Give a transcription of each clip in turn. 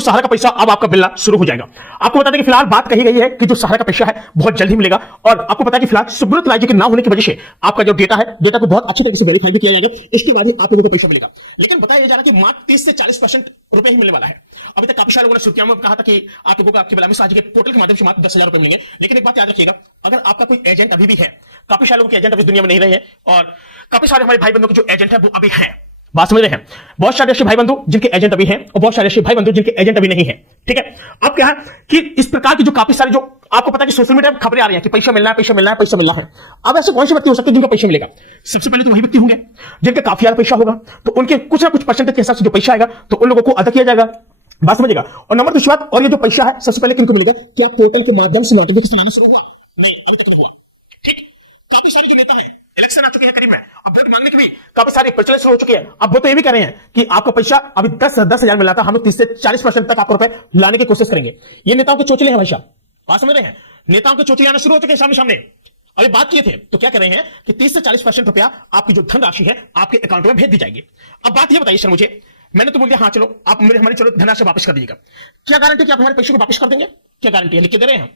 तो सहारा का पैसा अब आपका मिलना शुरू हो जाएगा। आपको बता दें कि फिलहाल बात कही गई है कि जो सहारा का पैसा है बहुत जल्द ही मिलेगा, और आपको पता है कि फिलहाल सुब्रत राय जी के ना होने की वजह से आपका जो डेटा है, डेटा को बहुत अच्छी तरीके से वेरीफाई भी किया जाएगा, इसके बाद ही आप लोगों को पैसा मिलेगा। लेकिन बताया जा रहा है कि मात्र 30 से 40% रुपए ही मिलने वाला है। अभी तक काफी सारे लोगों ने सुर्खियों में कहा था कि आप लोगों को आपके बिलामी साजी के पोर्टल के माध्यम से मात्र 10,000 रुपए मिलेंगे। लेकिन एक बात याद रखिएगा, अगर आपका कोई एजेंट अभी भी है, काफी सारे लोगों के एजेंट अभी दुनिया में नहीं रहे हैं, और काफी सारे हमारे भाई बंधुओं के जो एजेंट है वो अभी है, बात समझ रहे हैं। बहुत सारे ऐसे भाई बंधु जिनके एजेंट अभी हैं, और बहुत सारे ऐसे भाई बंधु जिनके एजेंट अभी नहीं है। ठीक है, अब क्या है कि इस प्रकार की जो काफी सारी जो आपको पता है कि सोशल मीडिया में खबरें आ रही हैं कि पैसा मिलना है, पैसा मिलना है, पैसा मिलना है। अब ऐसे कौन से व्यक्ति हो सकते हैं जिनका पैसा मिलेगा? सबसे पहले तो वही व्यक्ति होंगे जिनके काफी ज्यादा पैसा होगा, तो उनके कुछ ना कुछ परसेंटेज के हिसाब से जो पैसा आएगा तो उन लोगों को अदा किया जाएगा, बात समझिएगा। और नंबर दूसरी बात, और ये जो पैसा है सबसे पहले किनको मिलेगा? क्या पोर्टल के माध्यम से नोटिफिकेशन आना शुरू हुआ? नहीं, अभी तक नहीं हुआ। ठीक, काफी सारे जो नेता हैं, इलेक्शन आ चुके हैं करीब में, अब वोट मांगने की भी काफी सारी प्रचलन शुरू हो चुकी है। अब वो तो ये भी कर रहे हैं कि आपका पैसा अभी 10,000 मिला था, हम लोग 30 से 40% तक आपको रुपए लाने की कोशिश करेंगे। ये नेताओं के चोचले हैं भाई साहब, बात समझ रहे हैं। नेताओं के चोचले आना शुरू हो चुके हैं सामने सामने। अभी बात किए थे तो क्या कर रहे हैं कि 30 से 40% रुपया आपकी जो धनराशि है आपके अकाउंट में भेज दी जाएगी। अब बात ये बताइए सर मुझे, मैंने तो बोल दिया हाँ चलो आप हमारी चलो धनराशि वापस कर दीजिएगा, क्या गारंटी कि आप हमारे पैसे को वापस कर देंगे? क्या गारंटी है? लिख के दे रहे हैं।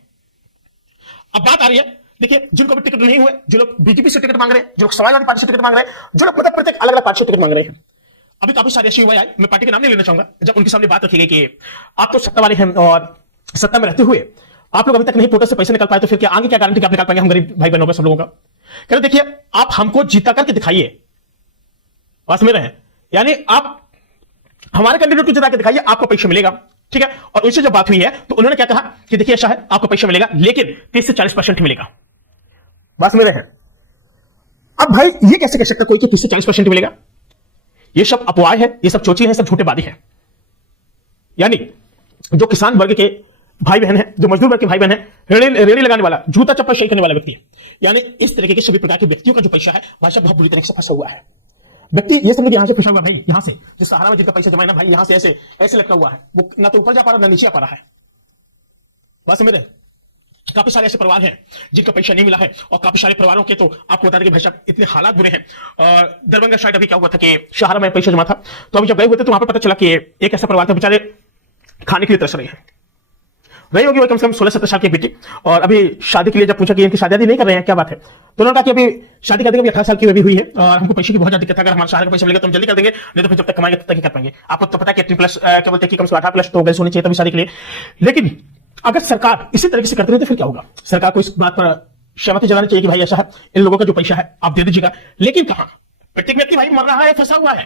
अब बात आ रही है, देखिए जिनको भी टिकट नहीं हुए, जो लोग बीजेपी से टिकट मांग रहे हैं, जो लोग समाजवादी पार्टी से टिकट मांग रहे हैं, जो लोग प्रत्येक अलग अलग पार्टी से टिकट मांग रहे हैं, अभी काफी सारे ऐसे युवा आए, मैं पार्टी का नाम नहीं लेना चाहूंगा, जब उनके सामने बात रखी गई कि आप तो सत्ता वाले हैं और सत्ता में रहते हुए आप लोग अभी तक नहीं पोर्टल से पैसे निकाल पाए, तो फिर क्या आगे क्या गारंटी आप निकाल पाएंगे? हम गरीब भाई बहनों का सब लोगों का कहते देखिए आप हमको जीता करके दिखाइए, बात समझ रहे हैं, यानी आप हमारे कैंडिडेट को जिता के दिखाइए, आपको पैसा मिलेगा। ठीक है, और उनसे जब बात हुई है तो उन्होंने क्या कहा कि देखिए ऐसा है आपको पैसा मिलेगा लेकिन 30 से 40% ही मिलेगा, बात समझ रहे हैं। अब भाई ये कैसे कह सकता कोई कि 30 से 40% मिलेगा? ये सब अफवाह है, ये सब चोची है, सब झूठेबाजी है। यानी जो किसान वर्ग के भाई बहन है, जो मजदूर वर्ग के भाई बहन है, रेड़ी लगाने वाला, जूता चप्पल सही करने वाला व्यक्ति है, यानी इस तरीके के सभी प्रकार के व्यक्तियों का जो पैसा है भाई साहब बहुत बुरी तरीके से फंसा हुआ है। व्यक्ति ये समझ यहां से फंसा हुआ भाई, यहां से जो सहारा में जिसका पैसा जमा है ना भाई, यहां से ऐसे ऐसे लटका हुआ है, वो ना तो ऊपर जा पा रहा ना नीचे आ पा रहा है, बात समझ रहे। काफी सारे ऐसे परिवार हैं जिनका पैसा नहीं मिला है, और काफी सारे परिवारों के तो आपको बता दें कि भाई साहब इतने हालात बुरे हैं। और दरभंगा साइड अभी क्या हुआ था कि सहारा में पैसा जमा था, तो अभी जब गए हुए थे तो वहां पर पता चला कि एक ऐसा परिवार था, बेचारे खाने के लिए तरस रहे हैं, रही होगी कम से कम 16-17 साल की बेटी, और अभी शादी के लिए जब पूछा कि इनकी शादी नहीं कर रहे हैं, क्या बात है, तो उन्होंने कहा कि अभी शादी करते 18 साल की भी हुई है और हमको पैसे की बहुत ज्यादा दिक्कत है, अगर हमारे सहारे का पैसा मिलेगा तो हम जल्दी कर देंगे, नहीं तो फिर जब तक कमाएंगे तब तक ही कर पाएंगे। आपको तो पता है कि 18+ क्या बोलते हैं कि कम से 18+ तो गैस होनी चाहिए तभी शादी के लिए। लेकिन अगर सरकार इसी तरीके से करती रही तो फिर क्या होगा? सरकार को इस बात पर सहमति जतानी चाहिए कि भाई ऐसा है, इन लोगों का जो पैसा है आप दे दीजिएगा। लेकिन कहां, प्रत्येक व्यक्ति भाई मर रहा है, फंसा हुआ है,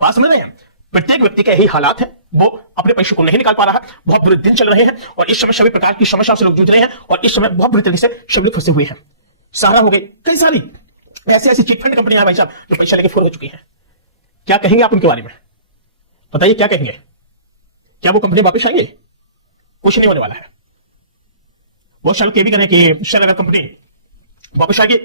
बात समझ रहे हैं। प्रत्येक व्यक्ति के यही हालात है, वो अपने पैसे को नहीं निकाल पा रहा है, बहुत बुरे दिन चल रहे हैं, और इस समय सभी प्रकार की समस्याओं से लोग जूझ रहे हैं, और इस समय बहुत बुरी तरीके से सब लोग फंसे हुए हैं। सहारा हो गई, कई सारी ऐसी ऐसी चिटफंड कंपनियां भाई साहब जो पैसा लेके फोड़ हो चुकी हैं। क्या कहेंगे आप उनके बारे में? बताइए क्या कहेंगे? क्या वो कंपनी वापस आएंगे? कुछ नहीं होने वाला है। बहुत सारे लोग ये भी करें कि सर अगर कंपनी वापस आएगी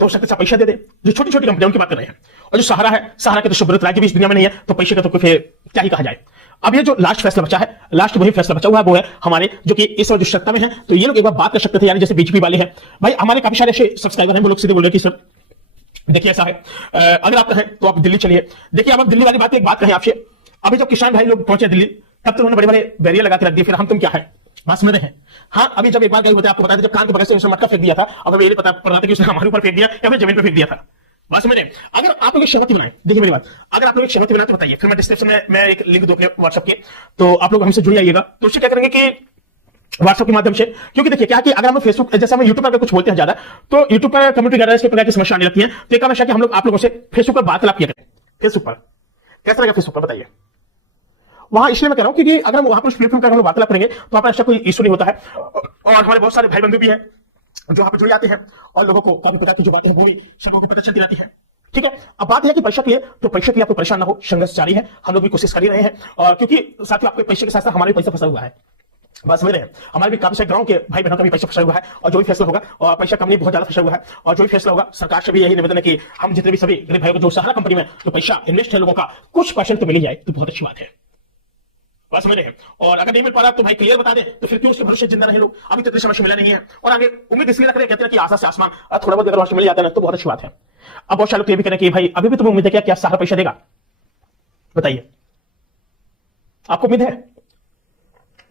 तो हो सकता है पैसा दे दे, जो छोटी छोटी कंपनियां उनकी बात कर रहे हैं। और जो सहारा है, सहारा के तो सुब्रत राय की भी इस दुनिया में नहीं है, तो पैसे का तो फिर क्या ही कहा जाए। अब ये जो लास्ट फैसला बचा है, लास्ट वही फैसला बचा हुआ है, वो है हमारे जो कि इस वक्त जो सत्ता में है, तो ये लोग एक बार बात कर सकते थे, यानी जैसे बीजेपी वाले हैं भाई, हमारे काफी सारे ऐसे सब्सक्राइबर हैं, वो लोग सीधे बोल रहे हैं कि सर देखिए ऐसा है, अगर आप कहें तो आप दिल्ली चलिए। देखिए अब दिल्ली वाली बात एक बात कहें आपसे, अभी जब किसान भाई लोग पहुंचे दिल्ली, तब तो उन्होंने बड़े बड़े बैरियर लगा के रख दिए, फिर हम तुम क्या है, बात समझ रहे हैं। हाँ, अभी जब एक बार गए होते आपको बताया था, जब कान के बगल से उसने मटका फेंक दिया था, अब हमें ये पता पड़ रहा था कि उसने हमारे ऊपर फेंक दिया या फिर जमीन पर फेंक दिया था, बात समझ रहे हैं। अगर आप लोग एक सहमति बनाए, देखिए मेरी बात, अगर आप लोग एक सहमति बनाए तो बताइए, फिर मैं डिस्क्रिप्शन में मैं एक लिंक दूं अपने व्हाट्सएप के, तो आप लोग हमसे जुड़ जाइएगा। तो उससे क्या करेंगे कि व्हाट्सएप के माध्यम से, क्योंकि देखिए क्या कि अगर हम फेसबुक जैसे हम यूट्यूब पर कुछ बोलते हैं ज्यादा, तो यूट्यूब पर कम्युनिटी गाइडलाइंस के प्रकार की समस्या आने लगती है, तो एक काम है कि हम लोग आप लोगों से फेसबुक पर वार्तालाप किया करें। फेसबुक पर कैसा लगा? फेसबुक पर बताइए। वहां इसलिए मैं कह रहा हूं क्योंकि अगर वहां पर प्लेटफॉर्म पर हम लोग वार्तालाप करेंगे तो वहां पर ऐसा कोई इशू नहीं होता है, और हमारे बहुत सारे भाई बंधु भी हैं जो वहां पर जुड़ जाते हैं, और लोगों को काफी प्रकार की जो बातें हैं वो भी सबको पता चलती रहती है। ठीक है, अब बात है कि पैसा की है, तो पैसा की आपको परेशान ना हो, संघर्ष जारी है, हम लोग भी कोशिश कर ही रहे हैं, और क्योंकि साथ ही आपके पैसे के साथ साथ हमारे भी पैसा फंसा हुआ है, बस समझ रहे हैं। हमारे भी काफी सारे गांव के भाई बहनों का भी पैसा फंसा हुआ है, और जो भी फैसला होगा, और पैसा कंपनी बहुत ज्यादा फंसा हुआ है, और जो भी फैसला होगा सरकार से भी यही निवेदन है कि हम जितने भी सभी गरीब भाइयों को जो सहारा कंपनी में जो पैसा इन्वेस्ट है लोगों का कुछ परसेंट तो मिल जाए तो बहुत अच्छी बात है, बस समझ रहे हैं। और अगर नहीं मिल पा रहा तो भाई क्लियर बता दे, तो फिर क्यों उसके भरोसे जिंदा रहे लोग? अभी तो समस्या मिला नहीं है, और आगे उम्मीद इसलिए रख रहे हैं, कहते हैं कि आशा से आसमान, थोड़ा बहुत अगर मिल जाता है तो बहुत अच्छी बात है। अब बहुत सारे लोग ये भी करें कि भाई अभी भी तुम्हें उम्मीद है क्या सहारा पैसा देगा? बताइए, आपको उम्मीद है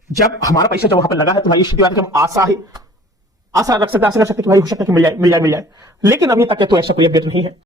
जब हमारा पैसा जब वहां पर लगा है तो भाई स्थिति हम आशा रख सकते कि भाई हो सकता है कि मिल जाए। लेकिन अभी तक तो ऐसा कोई अपडेट नहीं है।